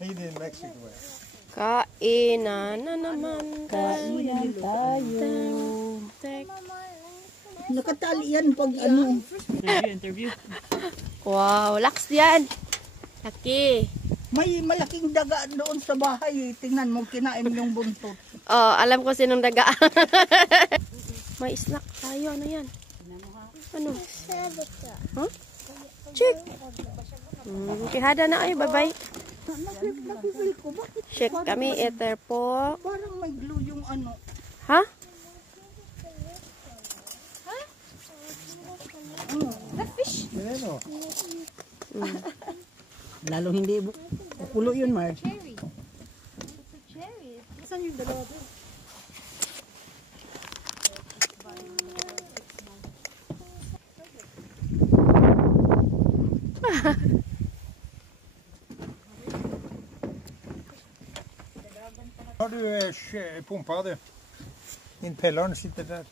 Made in Mexico. Kainan na naman. Kainan tayo. Nakatali yan pag ano. Interview. Wow, laks yan. Laki. May malaking daga doon sa bahay. Tingnan mo, kinain yung buntot. Oh, alam ko sinong daga. May snack tayo. Ano yan? Ano? Huh? Check. Kihada na ay, bye-bye. Check kami, ether po. Parang may glue yung ano. Ha? Veneno. Lalong hindi pulo yun, Mar. Saan yung dalawa doon? Har du pumpar det? Impelleren sitter där.